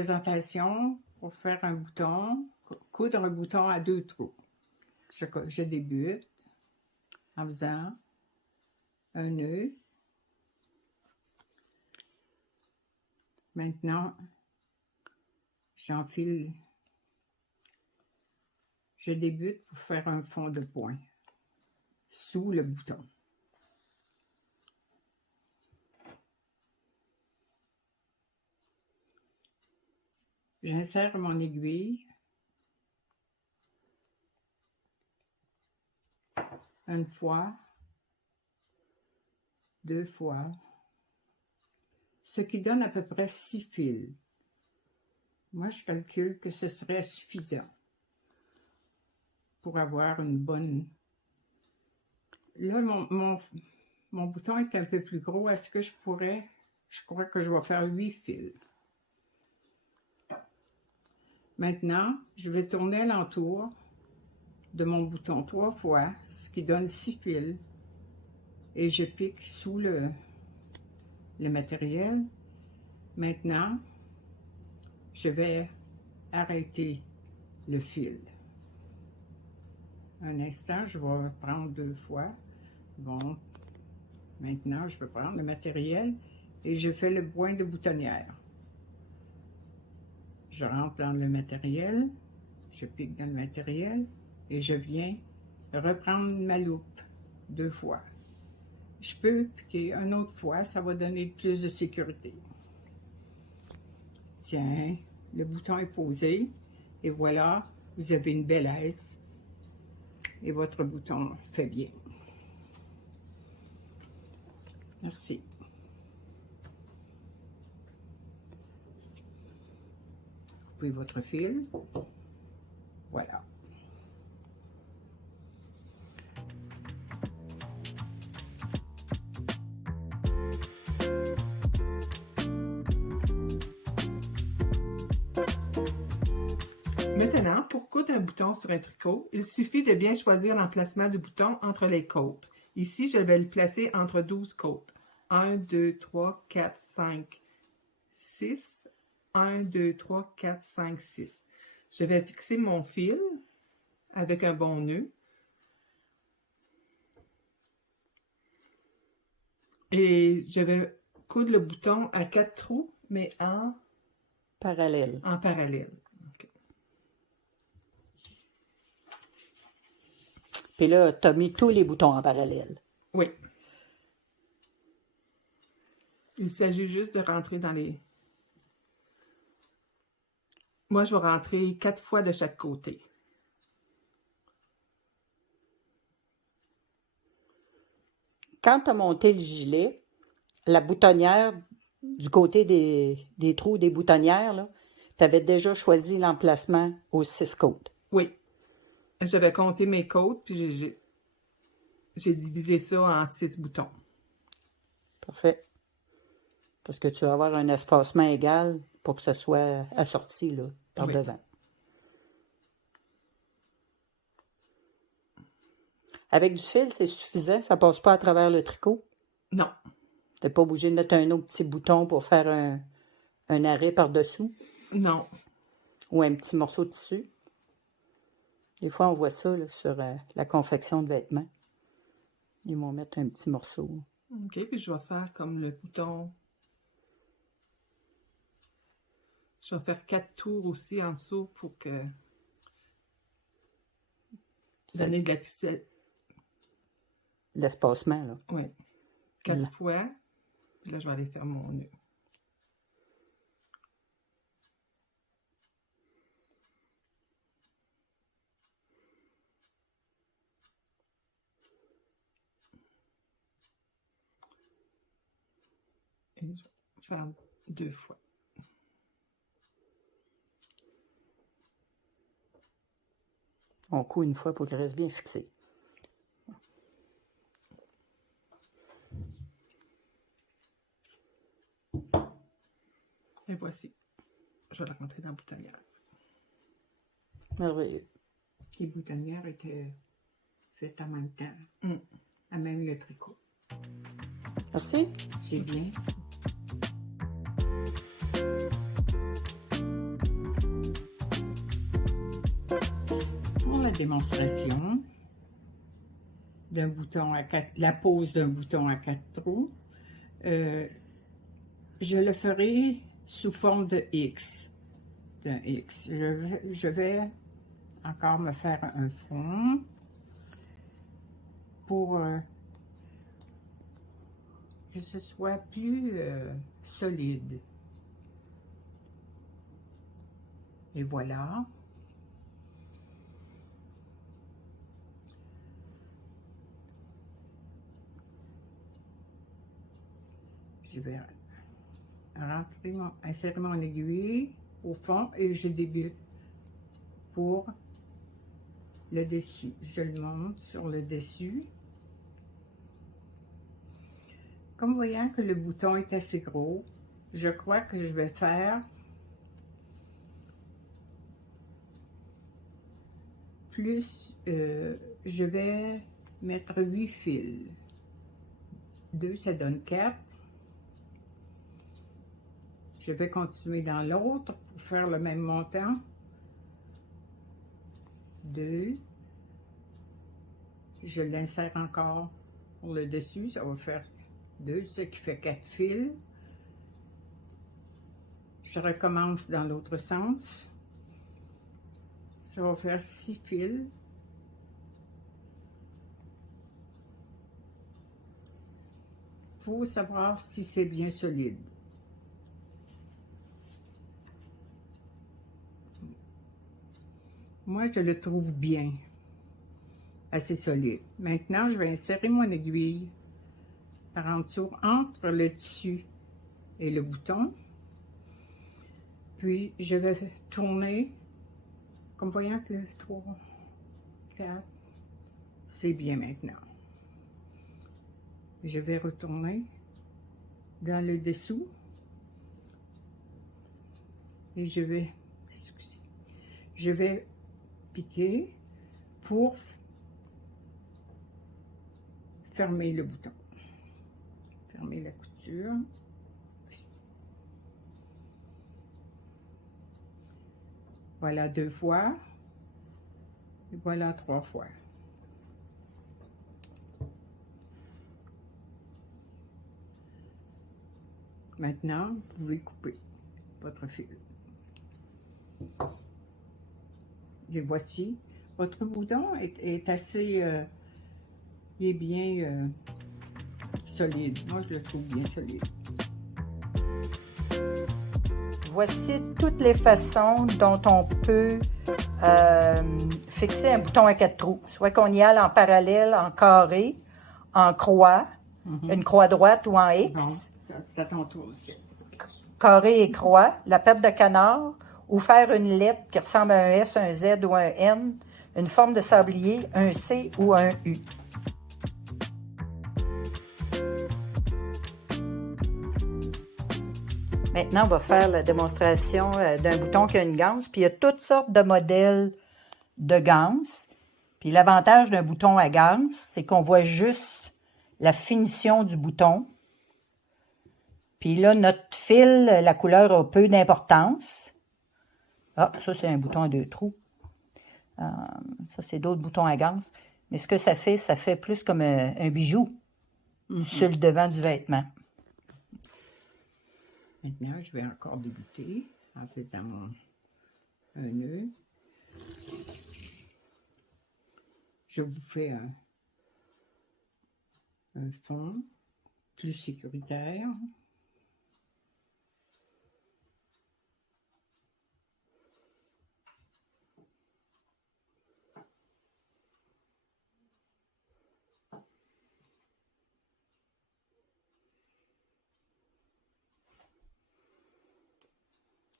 représentation pour faire un bouton, coudre un bouton à 2 trous. Je débute en faisant un nœud. Maintenant, j'enfile, je débute pour faire un fond de point sous le bouton. J'insère mon aiguille une fois, 2 fois, ce qui donne à peu près 6 fils. Moi, je calcule que ce serait suffisant pour avoir une bonne... Là, mon bouton est un peu plus gros. Est-ce que je pourrais... Je crois que je vais faire 8 fils. Maintenant, je vais tourner alentour de mon bouton 3 fois, ce qui donne 6 fils. Et je pique sous le matériel. Maintenant, je vais arrêter le fil. Un instant, je vais prendre 2 fois. Bon, maintenant, je peux prendre le matériel et je fais le point de boutonnière. Je rentre dans le matériel, je pique dans le matériel et je viens reprendre ma loupe 2 fois. Je peux piquer une autre fois, ça va donner plus de sécurité. Tiens, le bouton est posé et voilà, vous avez une belle aise et votre bouton fait bien. Merci. Coupez votre fil. Voilà. Maintenant, pour coudre un bouton sur un tricot, il suffit de bien choisir l'emplacement du bouton entre les côtes. Ici, je vais le placer entre 12 côtes. 1, 2, 3, 4, 5, 6. 1, 2, 3, 4, 5, 6. Je vais fixer mon fil avec un bon nœud. Et je vais coudre le bouton à 4 trous, mais en parallèle. En parallèle. Puis là, tu as mis tous les boutons en parallèle. Oui. Il s'agit juste de rentrer dans les... Moi, je vais rentrer 4 fois de chaque côté. Quand tu as monté le gilet, la boutonnière, du côté des trous des boutonnières, tu avais déjà choisi l'emplacement aux 6 côtes. Oui. J'avais compté mes côtes, puis j'ai divisé ça en 6 boutons. Parfait. Parce que tu vas avoir un espacement égal pour que ce soit assorti là, par devant. Avec du fil, c'est suffisant? Ça passe pas à travers le tricot? Non. Tu n'es pas obligé de mettre un autre petit bouton pour faire un arrêt par-dessous? Non. Ou un petit morceau de tissu? Des fois, on voit ça là, sur la confection de vêtements. Ils vont mettre un petit morceau. OK, puis je vais faire comme le bouton. Je vais faire 4 tours aussi en dessous pour que... donner de la ficelle. L'espacement, là. Oui. 4 fois. Puis là, je vais aller faire mon nœud. Et je vais faire 2 fois. On coud une fois pour qu'il reste bien fixé. Et voici. Je vais la rentrer dans la boutonnière. Merveilleux. Les boutonnières étaient faites en même temps. À même le tricot. Merci. C'est bien. la démonstration d'un bouton à 4, la pose d'un bouton à 4 trous. Je le ferai sous forme de X. D'un X. Je vais encore me faire un fond pour que ce soit plus solide. Et voilà. Je vais insérer mon aiguille au fond et je débute pour le dessus. Je le monte sur le dessus. Comme voyant que le bouton est assez gros, je crois que je vais faire plus, je vais mettre 8 fils. 2, ça donne 4. Je vais continuer dans l'autre pour faire le même montant. 2. Je l'insère encore pour le dessus, ça va faire 2, ce qui fait 4 fils. Je recommence dans l'autre sens. Ça va faire 6 fils. Il faut savoir si c'est bien solide. Moi, je le trouve bien, assez solide. Maintenant, je vais insérer mon aiguille par en dessous entre le tissu et le bouton. Puis, je vais tourner, comme voyant que le 3, 4, c'est bien maintenant. Je vais retourner dans le dessous et je vais piquer pour fermer le bouton. Fermer la couture. Voilà 2 fois. Et voilà 3 fois. Maintenant, vous pouvez couper votre fil. Et voici, votre bouton est assez, il est bien solide. Moi, je le trouve bien solide. Voici toutes les façons dont on peut fixer un bouton à 4 trous. Soit qu'on y aille en parallèle, en carré, en croix, une croix droite ou en X. Bon, c'est à ton tour aussi. Carré et croix, la patte de canard, ou faire une lettre qui ressemble à un S, un Z ou un N, une forme de sablier, un C ou un U. Maintenant, on va faire la démonstration d'un bouton qui a une ganse. Puis il y a toutes sortes de modèles de ganse. Puis l'avantage d'un bouton à ganse, c'est qu'on voit juste la finition du bouton. Puis là, notre fil, la couleur a peu d'importance. Ah, ça, c'est un bouton à 2 trous. Ça, c'est d'autres boutons à ganse. Mais ce que ça fait plus comme un bijou sur le devant du vêtement. Maintenant, je vais encore débuter en faisant un nœud. Je vous fais un fond plus sécuritaire.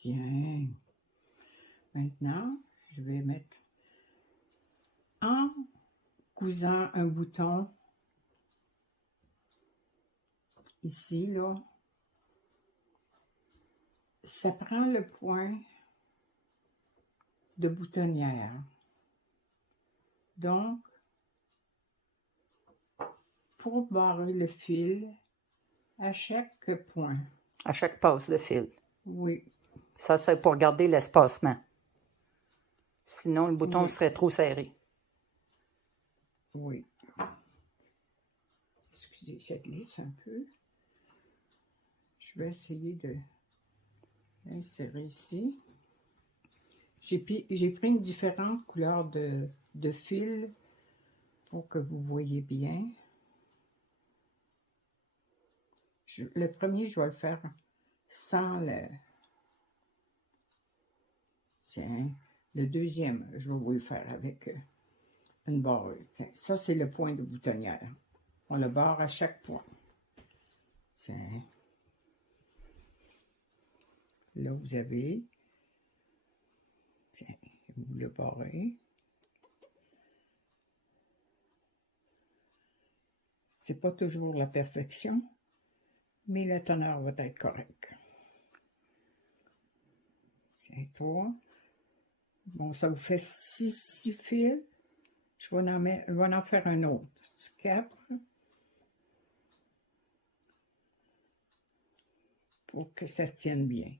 Tiens, maintenant, je vais mettre en cousant un bouton ici, là. Ça prend le point de boutonnière. Donc, pour barrer le fil à chaque point. À chaque passe de fil. Oui. Ça, c'est pour garder l'espacement. Sinon, le bouton serait trop serré. Oui. Excusez, ça glisse un peu. Je vais essayer de l'insérer ici. J'ai pris une différente couleur de fil pour que vous voyez bien. Le premier, je vais le faire sans le... Tiens, le deuxième, je vais vous le faire avec une barre. Tiens, ça, c'est le point de boutonnière. On le barre à chaque point. Tiens. Là, vous avez... Tiens, vous le barrez. C'est pas toujours la perfection, mais la teneur va être correcte. Tiens, 3. Bon, ça vous fait 6 fils. Je vais en faire un autre. 4. Pour que ça se tienne bien.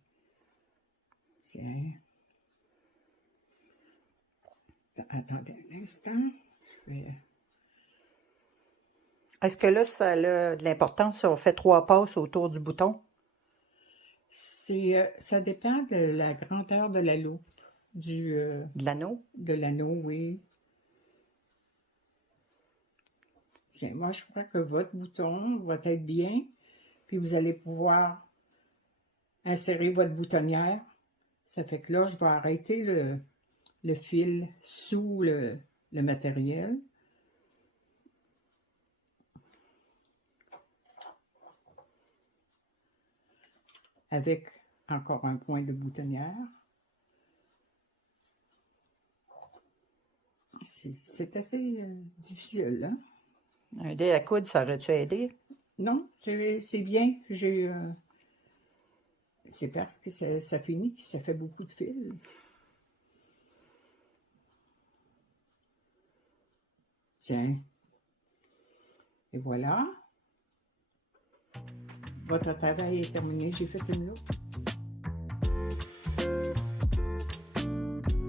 Tiens. Attendez un instant. Est-ce que là, ça a de l'importance si on fait 3 passes autour du bouton? Ça dépend de la grandeur de la loupe. De l'anneau? De l'anneau, oui. Tiens, moi, je crois que votre bouton va être bien. Puis vous allez pouvoir insérer votre boutonnière. Ça fait que là, je vais arrêter le fil sous le matériel. Avec encore un point de boutonnière. C'est assez difficile, hein? Un dé à coudre, ça aurait-tu aidé? Non, c'est bien. C'est parce que ça finit que ça fait beaucoup de fils. Tiens. Et voilà. Votre travail est terminé. J'ai fait une loupe.